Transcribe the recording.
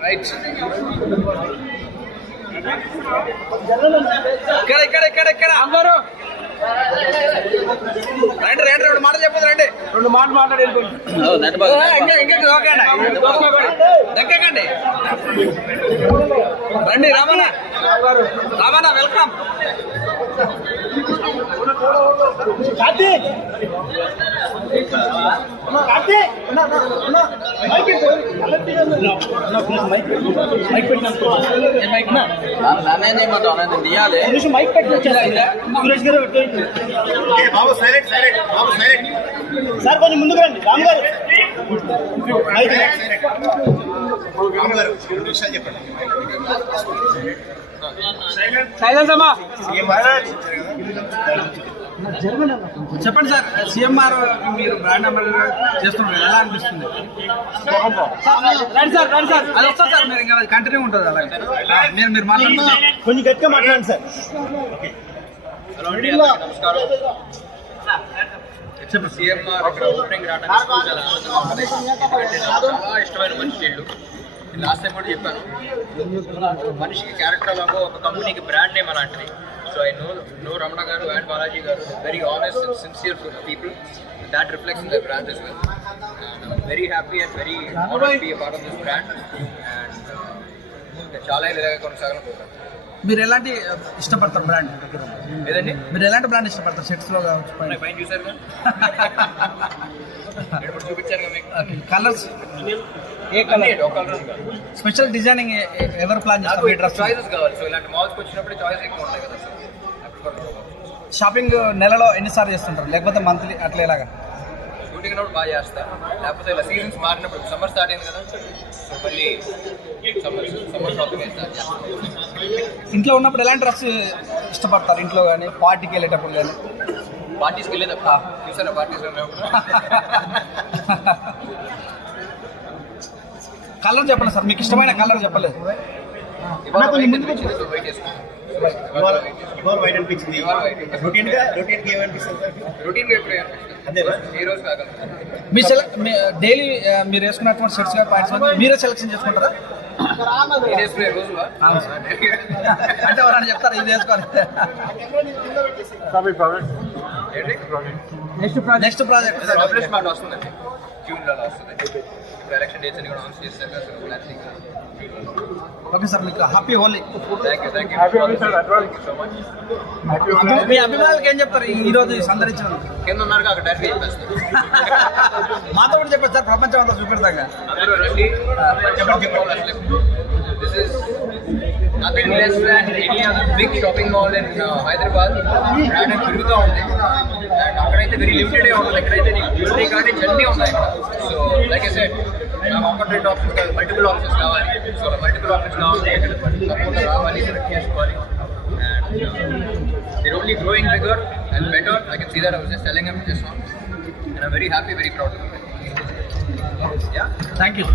Right ఇక్కడ ఇక్కడ ఇక్కడ ఇక్కడ అందరూ రండి రండి రెండు మాటలు చెప్పదు రండి. రెండు మాటలు మాట్లాడి దక్కకండి. రండి రామన్న రామన్న వెల్కమ్. మైక్ పెట్టి. సురేష్ గారు పెట్టండి. బాబు సైలెంట్ సైలెంట్ బాబు సైలెంట్. సార్ కొంచెం ముందుకు రండి. రామ్ గారు. మైక్. రామ్ గారు రెండు నిమిషాలు చెప్పండి. సైలెన్స్ అమ్మా. మహారాజ్ చెప్పండి సార్ సిఎంఆర్ మీరు బ్రాండ్ అంబాసిడర్ చేస్తున్నారు ఎలా అనిపిస్తుంది? రండి సార్ రండి సార్ అది వస్తుంది సార్ మీరు ఇంకా కంటిన్యూ ఉంటుంది అలాగే. మీరు మీరు మాట్లాడుతున్నారు కొంచెం గట్టిగా మాట్లాడండి సార్. చెప్పండి. సిఎంఆర్ ఇక్కడ ఓపెనింగ్ రావడానికి చాలా ఆనందంగా ఉంటుంది ఎందుకంటే నాకు చాలా ఇష్టమైన మనిషి వీళ్ళు. లాస్ట్ టైం కూడా చెప్పాను. మనిషికి క్యారెక్టర్ లాగా ఒక కంపెనీకి బ్రాండ్ నేమ్ అలాంటిది. So I know no Ramana గారు అండ్ బాలాజీ గారు very honest and sincere people that reflects in the brand as well. And very happy and very be part of this brand and చాలా ఇలాగే కొనసాగాలనుకుంటున్నాను మీరు ఎలాంటి ఇష్టపడతారు brand లేదండి మీరు ఎలాంటి బ్రాండ్ ఇష్టపడతారు? షర్ట్స్లో కావచ్చు పైన. చూసారు కదా ఇప్పుడు చూపించాను కదా మీకు? కలర్స్ ఏ కలర్ ఒక కలర్ కాదు స్పెషల్ డిజైనింగ్ ఎవరు ప్లాన్ చేస్తారు? చాయిసెస్ కావాలి. సో ఇలాంటి మాల్స్కి వచ్చినప్పుడు చాయిస్ ఎక్కువ ఉంటాయి కదా షాపింగ్ నెలలో ఎన్నిసార్లు చేస్తుంటారు? లేకపోతే మంత్లీ అట్లా ఎలాగా? షూటింగ్ ఉన్నప్పుడు బాగా చేస్తా. లేకపోతే ఇలా సీజన్స్ మారినప్పుడు సమ్మర్ స్టార్ట్ అయింది కదా మళ్ళీ సమ్మర్ సమ్మర్ షాపింగ్ స్టార్ట్ చేస్తాను ఇంట్లో ఉన్నప్పుడు ఎలాంటి డ్రెస్ ఇష్టపడతారు? ఇంట్లో కానీ పార్టీకి వెళ్ళేటప్పుడు కానీ పార్టీస్కి వెళ్ళేదప్ప చూసారా పార్టీస్ కలర్ చెప్పండి సార్. మీకు ఇష్టమైన కలర్ చెప్పలేదు. వైట్ సో వైట్ అనిపించింది. రొటీన్గా రొటీన్గా ఏమనిపిస్తుంది సార్? రొటీన్గా ఎప్పుడు అంతేనా? రోజు మీ డైలీ మీరు వేసుకున్నటువంటి షర్ట్స్ కానీ పాయింట్స్ మీరే సెలెక్షన్ చేసుకుంటారా. అంటే ఎవరైనా చెప్తారా ఇది వేసుకోవాలి? నెక్స్ట్ ప్రాజెక్ట్ నెక్స్ట్ ప్రాజెక్ట్ వస్తుందండి. జూన్లో వస్తుంది ఇప్పుడు ఎలక్షన్ డేట్స్ అని కూడా అనౌన్స్ చేశారు కదా సో ప్లానింగ్ ఓకే సార్ మీకు happy Holi thank you thank you thank you so much మీ అభిమానులకు ఏం చెప్తారు? ఈ- ఈ రోజు సందర్శించినందుకు కింద ఉన్నారు అక్కడ డైరెక్ట్ చెప్పేస్తాను మాతో కూడా చెప్పండి సార్ ప్రపంచం అంతా చూపెడతాగా. అందరూ రండి. షాపింగ్ మాల్ అసలు this is Nothing less than any other big shopping mall in Hyderabad brand పెరుగుతూ ఉంది అండ్ అక్కడైతే వెరీ లిమిటెడ్ ఉంటుంది ఎక్కడైతే నీకు జ్యువెలరీ కానీ అన్నీ ఉన్నాయి ఇక్కడ సో లైక్ ఐ సెడ్ నాకు ఒకటి రెండు ఆప్షన్స్ కాదు మల్టిపుల్ ఆప్షన్స్ కావాలి సో మల్టిపుల్ ఆప్షన్స్ కావాలి ఇక్కడ తప్పకుండా రావాలి సెలెక్ట్ చేసుకోవాలి and they're only growing bigger and better. I can see that. I was just telling him just now. And I'm very happy, very proud of him. Yeah. Thank you